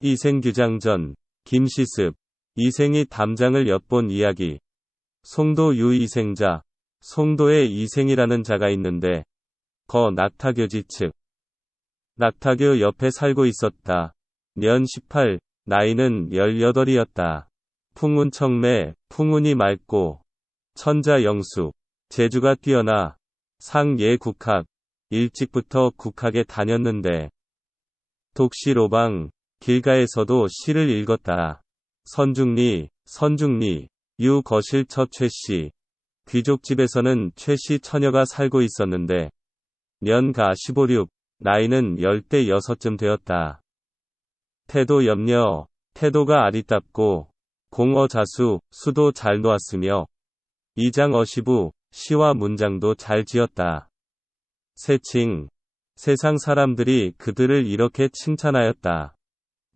이생규장전, 김시습, 이생이 담장을 엿본 이야기. 송도 유이생자, 송도에 이생이라는 자가 있는데, 낙타교지 측. 낙타교 옆에 살고 있었다. 년 18, 나이는 18이었다. 풍운청매, 풍운이 맑고, 천자영수, 재주가 뛰어나, 상예국학, 일찍부터 국학에 다녔는데, 독시로방, 길가에서도 시를 읽었다. 선중리, 유거실 처 최씨. 귀족집에서는 최씨 처녀가 살고 있었는데, 년가 15륙, 나이는 10대6쯤 되었다. 태도 염려, 태도가 아리답고, 공어자수, 수도 잘 놓았으며, 이장어시부, 시와 문장도 잘 지었다. 세칭, 세상 사람들이 그들을 이렇게 칭찬하였다.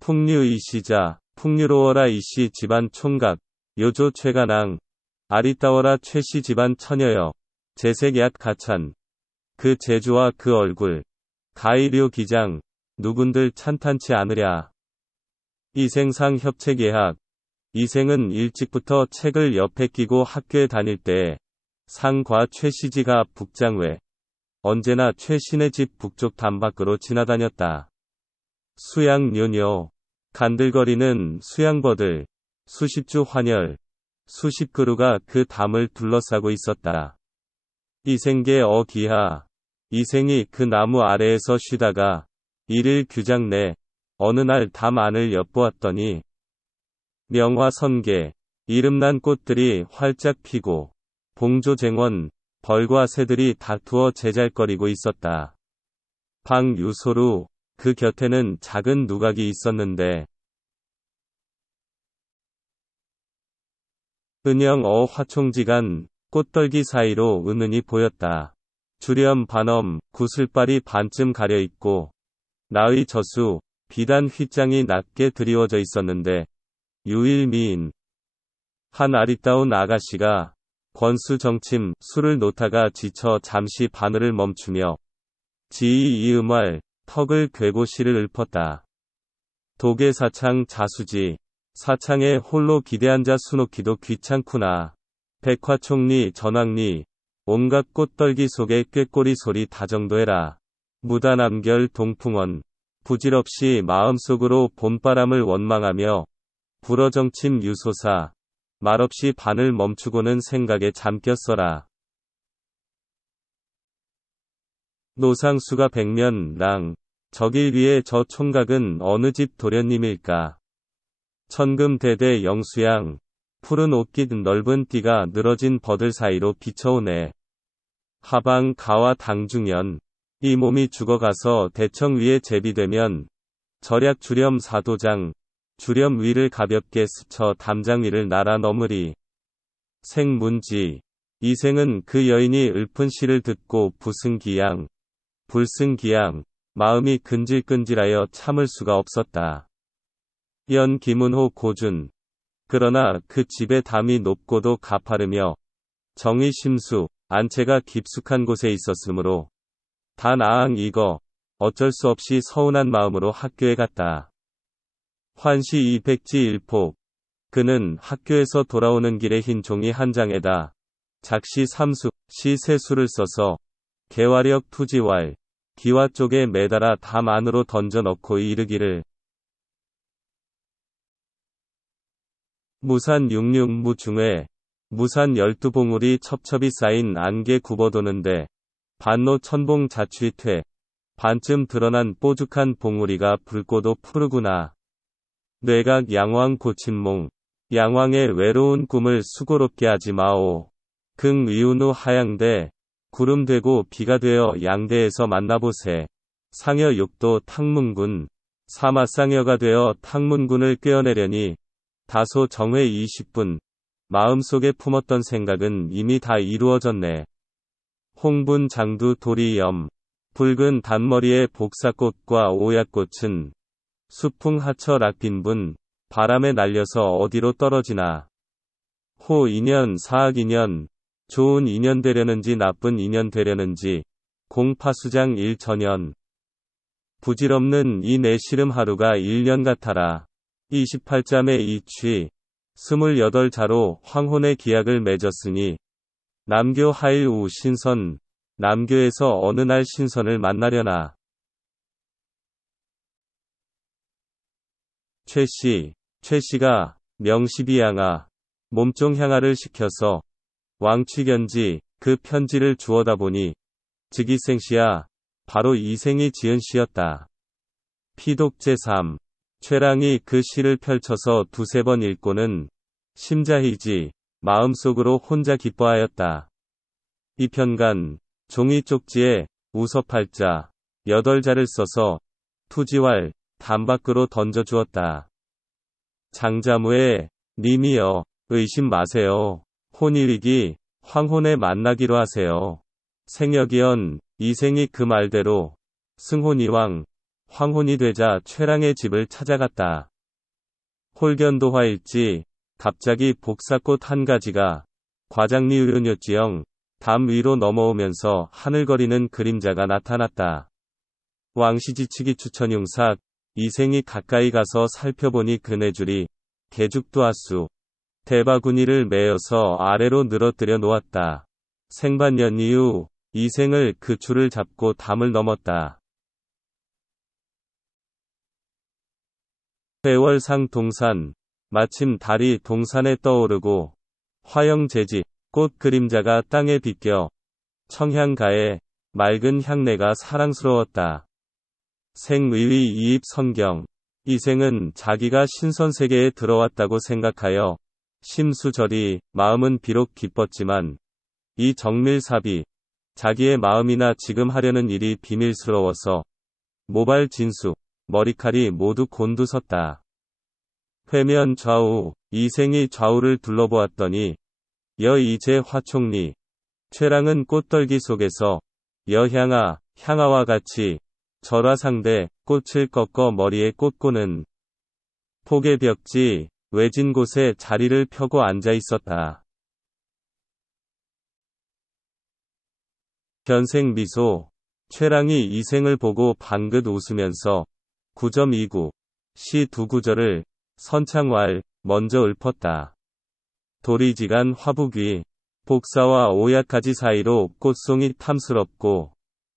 풍류이시자, 풍류로워라 이씨 집안 총각, 요조 최가낭, 아리따워라 최씨 집안 처녀여, 재색얏 가찬. 그 재주와 그 얼굴, 가이료 기장, 누군들 찬탄치 않으랴. 이생상 협책예학. 이생은 일찍부터 책을 옆에 끼고 학교에 다닐 때에 상과 최씨지가 북장외, 언제나 최씨네 집 북쪽 담밖으로 지나다녔다. 수양뇨뇨, 간들거리는 수양버들, 수십주 환열, 수십 그루가 그 담을 둘러싸고 있었다. 이생계 기하, 이생이 그 나무 아래에서 쉬다가 일일 규장 내 어느 날 담 안을 엿보았더니 명화선계, 이름난 꽃들이 활짝 피고 봉조쟁원, 벌과 새들이 다투어 제잘거리고 있었다. 방유소루, 그 곁에는 작은 누각이 있었는데 은영 화총지간, 꽃떨기 사이로 은은히 보였다. 주렴 반엄, 구슬발이 반쯤 가려있고 나의 젖수, 비단 휘장이 낮게 드리워져 있었는데 유일미인 한 아리따운 아가씨가 권수 정침 술을 놓다가 지쳐 잠시 바늘을 멈추며 지이 이음할 턱을 괴고 시를 읊었다. 독의 사창 자수지, 사창에 홀로 기대앉아 수놓기도 귀찮구나. 백화총리 전왕리, 온갖 꽃떨기 속에 꾀꼬리 소리 다정도해라. 무단암결 동풍원, 부질없이 마음속으로 봄바람을 원망하며 불어정침 유소사, 말없이 반을 멈추고는 생각에 잠겼어라. 노상수가 백면 랑, 저길 위에 저 총각은 어느 집 도련님일까. 천금대대 영수양, 푸른 옷깃 넓은 띠가 늘어진 버들 사이로 비쳐오네. 하방 가와 당중연, 이 몸이 죽어가서 대청 위에 제비되면 절약 주렴 사도장, 주렴 위를 가볍게 스쳐 담장 위를 날아 넘으리. 생문지, 이생은 그 여인이 읊은 시를 듣고 부승기양, 불승기양, 마음이 근질근질하여 참을 수가 없었다. 연 김은호 고준. 그러나 그 집의 담이 높고도 가파르며 정의 심수, 안채가 깊숙한 곳에 있었으므로 단 이거 어쩔 수 없이 서운한 마음으로 학교에 갔다. 환시 이백지 일폭. 그는 학교에서 돌아오는 길에 흰 종이 한 장에다 작시 삼수, 시 세수를 써서 개화력 투지왈, 기와 쪽에 매달아 담 안으로 던져 넣고 이르기를 무산 66무 중에 무산 12봉우리 첩첩이 쌓인 안개 굽어도는데 반노 천봉 자취퇴, 반쯤 드러난 뽀죽한 봉우리가 붉고도 푸르구나. 뇌각 양왕 고친몽, 양왕의 외로운 꿈을 수고롭게 하지 마오. 긍 위운후 하양대, 구름 되고 비가 되어 양대에서 만나보세. 상여 육도 탕문군, 사마상여가 되어 탕문군을 꿰어내려니 다소 정회 20분, 마음속에 품었던 생각은 이미 다 이루어졌네. 홍분 장두 도리염, 붉은 단머리의 복사꽃과 오약꽃은 수풍 하처 락빈분, 바람에 날려서 어디로 떨어지나. 호 인연 사악 인연, 좋은 인연 되려는지 나쁜 인연 되려는지, 공파수장 일전연. 부질없는 이 내시름 하루가 1년 같아라. 28잠의 이취 28자로 황혼의 기약을 맺었으니 남교 하일 우 신선 남교에서 어느 날 신선을 만나려나. 최씨가 명시비양아 몸종 향하를 시켜서 왕취견지 그 편지를 주워다 보니 즉이생시야 바로 이생이 지은 시였다. 피독 제3 최랑이 그 시를 펼쳐서 두세 번 읽고는 심자희지 마음속으로 혼자 기뻐하였다. 이 편간 종이 쪽지에 우섭팔자 8자를 써서 투지왈 담밖으로 던져주었다. 장자무에 님이여 의심 마세요. 혼일이기 황혼에 만나기로 하세요. 생여기연 이생이 그 말대로 승혼이왕 황혼이 되자 최랑의 집을 찾아갔다. 홀견도화일지 갑자기 복사꽃 한 가지가 과장리으륜였지영 담 위로 넘어오면서 하늘거리는 그림자가 나타났다. 왕시지치기 추천용삭 이생이 가까이 가서 살펴보니 그네줄이 개죽도하수 대바구니를 메어서 아래로 늘어뜨려 놓았다. 생반년 이후 이생을 그 줄을 잡고 담을 넘었다. 회월상 동산 마침 달이 동산에 떠오르고 화영재지 꽃 그림자가 땅에 비껴 청향가에 맑은 향내가 사랑스러웠다. 생의의 이입 성경 이생은 자기가 신선세계에 들어왔다고 생각하여 심수절이 마음은 비록 기뻤지만 이 정밀사비 자기의 마음이나 지금 하려는 일이 비밀스러워서 모발 진수 머리칼이 모두 곤두섰다. 회면 좌우 이생이 좌우를 둘러보았더니 여이제 화총리 최랑은 꽃떨기 속에서 여향아 향아와 같이 절화상대 꽃을 꺾어 머리에 꽂고는 폭의 벽지 외진 곳에 자리를 펴고 앉아 있었다. 견생 미소 최랑이 이생을 보고 방긋 웃으면서 9.29 시 두 구절을 선창왈 먼저 읊었다. 도리지간 화북위 복사와 오약가지 사이로 꽃송이 탐스럽고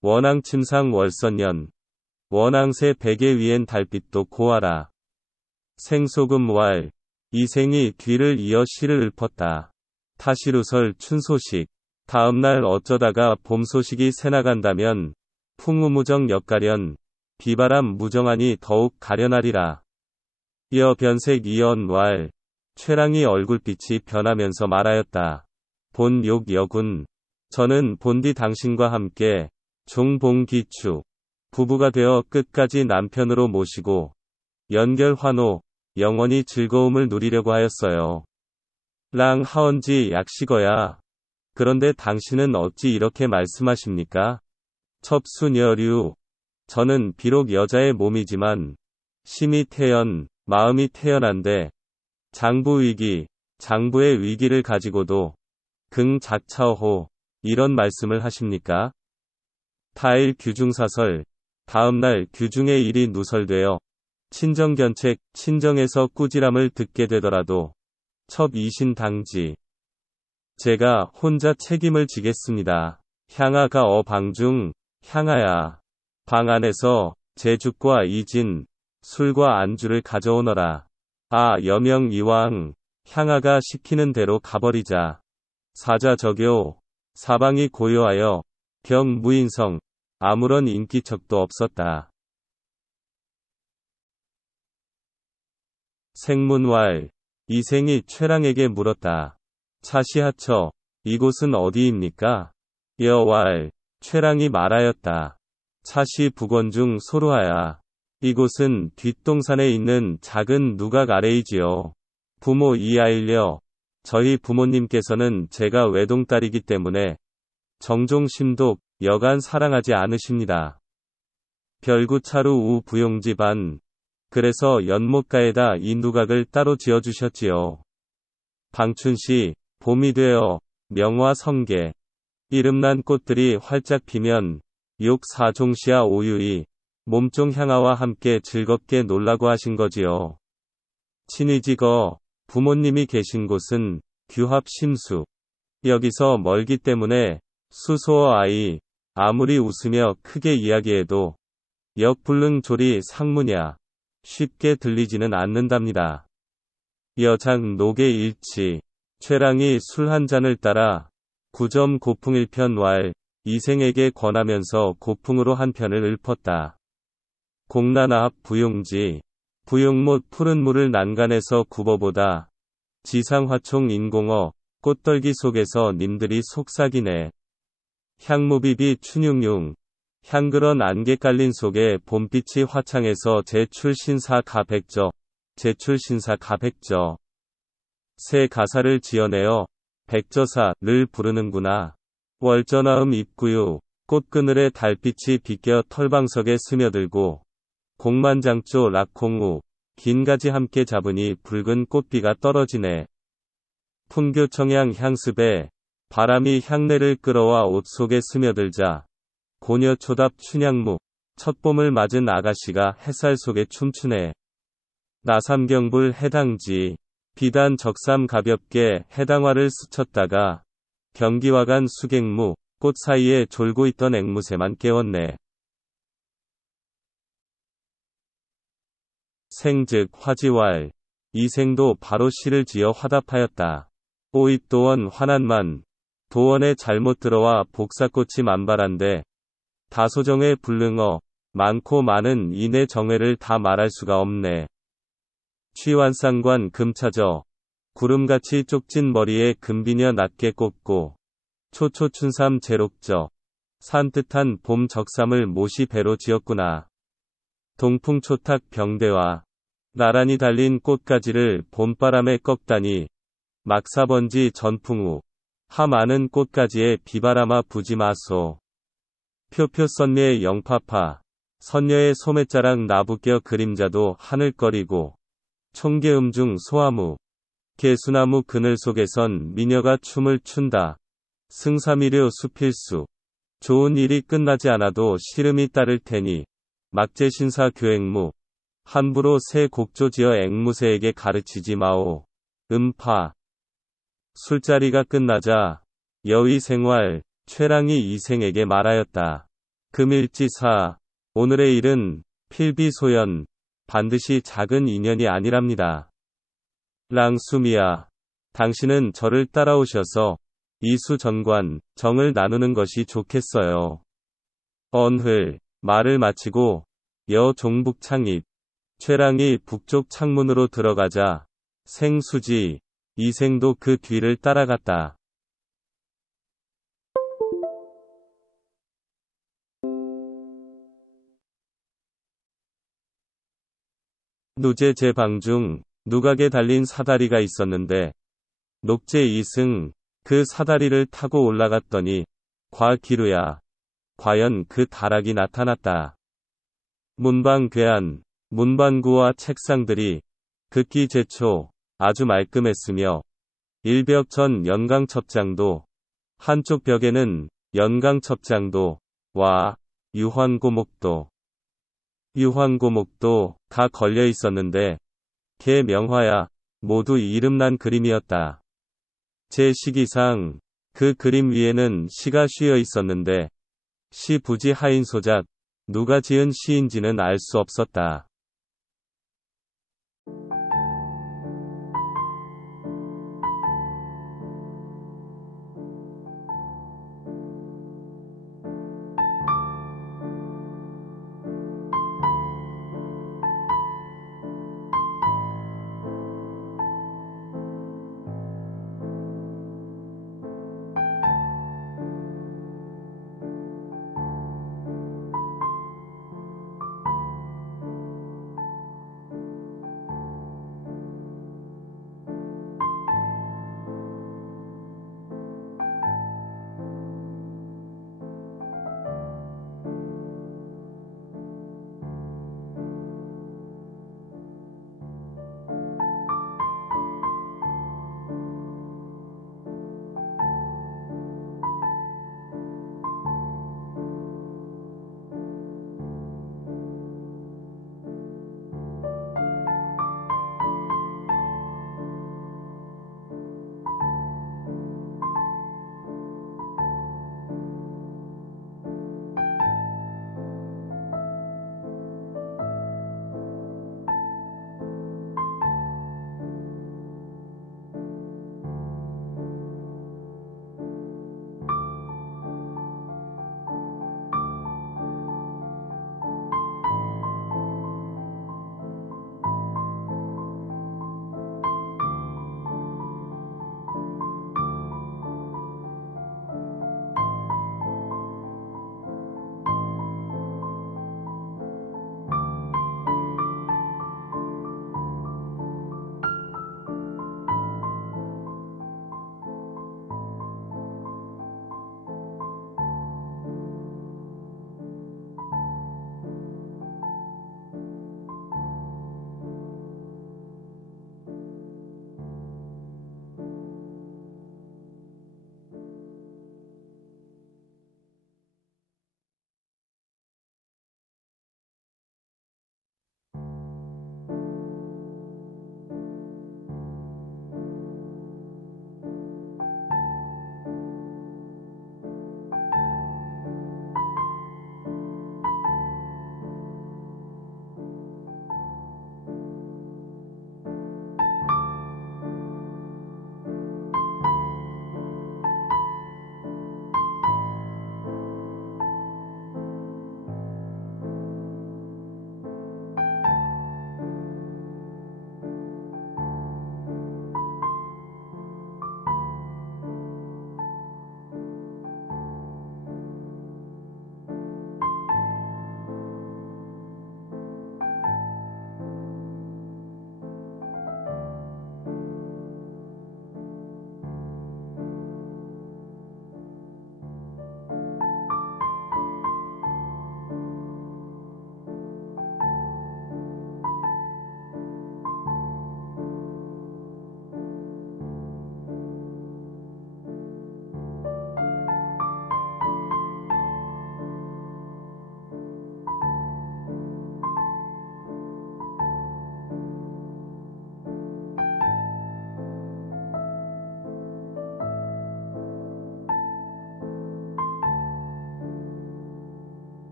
원앙침상 월선년 원앙새 베개 위엔 달빛도 고하라. 생소금왈 이생이 뒤를 이어 시를 읊었다. 타시루설 춘소식 다음날 어쩌다가 봄 소식이 새나간다면 풍우무정 역가련 비바람 무정하니 더욱 가련하리라. 여 변색 이언왈 최랑이 얼굴빛이 변하면서 말하였다. 본 욕 여군 저는 본디 당신과 함께 종봉기추 부부가 되어 끝까지 남편으로 모시고 연결환호 영원히 즐거움을 누리려고 하였어요. 랑 하언지 약식어야. 그런데 당신은 어찌 이렇게 말씀하십니까? 첩수녀류 저는 비록 여자의 몸이지만 심이 태연 마음이 태연한데 장부 위기 장부의 위기를 가지고도 긍작차호 이런 말씀을 하십니까? 타일 규중사설 다음날 규중의 일이 누설되어 친정견책 친정에서 꾸지람을 듣게 되더라도 첩이신당지 제가 혼자 책임을 지겠습니다. 향아가 방중 향아야 방 안에서 제죽과 이진 술과 안주를 가져오너라. 아 여명 이왕 향아가 시키는 대로 가버리자. 사자적요 사방이 고요하여 경무인성 아무런 인기척도 없었다. 생문왈 이생이 최랑에게 물었다. 차시하처 이곳은 어디입니까? 여왈 최랑이 말하였다. 차시 북원중 소루하야 이곳은 뒷동산에 있는 작은 누각 아래이지요. 부모 이아일려 저희 부모님께서는 제가 외동딸이기 때문에 정종 심독 여간 사랑하지 않으십니다. 별구차루 우 부용지반 그래서 연못가에다 이 누각을 따로 지어주셨지요. 방춘시 봄이 되어 명화 성계 이름난 꽃들이 활짝 피면 욕 사종시야 오유이 몸종 향아와 함께 즐겁게 놀라고 하신 거지요. 친위직어, 부모님이 계신 곳은 규합 심수. 여기서 멀기 때문에 수소어 아이, 아무리 웃으며 크게 이야기해도 역불능조리 상무냐 쉽게 들리지는 않는답니다. 여장 녹의 일치, 최랑이 술 한 잔을 따라 9점 고풍 1편 왈, 이생에게 권하면서 고풍으로 한 편을 읊었다. 공난앞 부용지, 부용못 푸른 물을 난간에서 굽어보다. 지상화총 인공어, 꽃떨기 속에서 님들이 속삭이네. 향무비비 춘융융, 향그런 안개 깔린 속에 봄빛이 화창해서 제출신사 가백저, 제출신사 가백저. 새 가사를 지어내어 백저사를 부르는구나. 월전화음 입구유, 꽃그늘에 달빛이 비껴 털방석에 스며들고 공만장조 락콩우, 긴 가지 함께 잡으니 붉은 꽃비가 떨어지네. 풍교청양 향습에 바람이 향내를 끌어와 옷 속에 스며들자 고녀초답 춘향무, 첫봄을 맞은 아가씨가 햇살 속에 춤추네. 나삼경불 해당지, 비단 적삼 가볍게 해당화를 스쳤다가 경기와간 수객무, 꽃 사이에 졸고 있던 앵무새만 깨웠네. 생즉 화지왈, 이생도 바로 시를 지어 화답하였다. 오입도원 환한만, 도원에 잘못 들어와 복사꽃이 만발한데 다소정의 불능어, 많고 많은 이내 정회를 다 말할 수가 없네. 취완상관 금차저, 구름같이 쪽진 머리에 금비녀 낮게 꼽고 초초춘삼 제록저, 산뜻한 봄 적삼을 못이 배로 지었구나. 동풍초탁 병대와 나란히 달린 꽃가지를 봄바람에 꺾다니 막사번지 전풍우, 하 많은 꽃가지에 비바람아 부지 마소. 표표 선미의 영파파, 선녀의 소매자락 나부껴 그림자도 하늘거리고 총계음중 소아무, 개수나무 그늘 속에선 미녀가 춤을 춘다. 승사미료 수필수, 좋은 일이 끝나지 않아도 시름이 따를 테니 막제신사 교행무, 함부로 새 곡조 지어 앵무새에게 가르치지 마오. 음파. 술자리가 끝나자 여의 생활, 최랑이 이생에게 말하였다. 금일지사, 오늘의 일은 필비소연, 반드시 작은 인연이 아니랍니다. 랑수미야, 당신은 저를 따라오셔서 이수전관, 정을 나누는 것이 좋겠어요. 언흘, 말을 마치고 여종북 창입, 최랑이 북쪽 창문으로 들어가자 생수지, 이생도 그 뒤를 따라갔다. 누제 제방 중 누각에 달린 사다리가 있었는데 녹제 이승 그 사다리를 타고 올라갔더니 과기루야, 과연 그 다락이 나타났다. 문방 괴한, 문방구와 책상들이 극기 제초, 아주 말끔했으며 일벽 전 연강첩장도, 한쪽 벽에는 연강첩장도, 와, 유황고목도, 가 걸려 있었는데 개 명화야, 모두 이름난 그림이었다. 제 시기상 그 그림 위에는 시가 쉬어 있었는데 시 부지 하인 소작, 누가 지은 시인지는 알 수 없었다.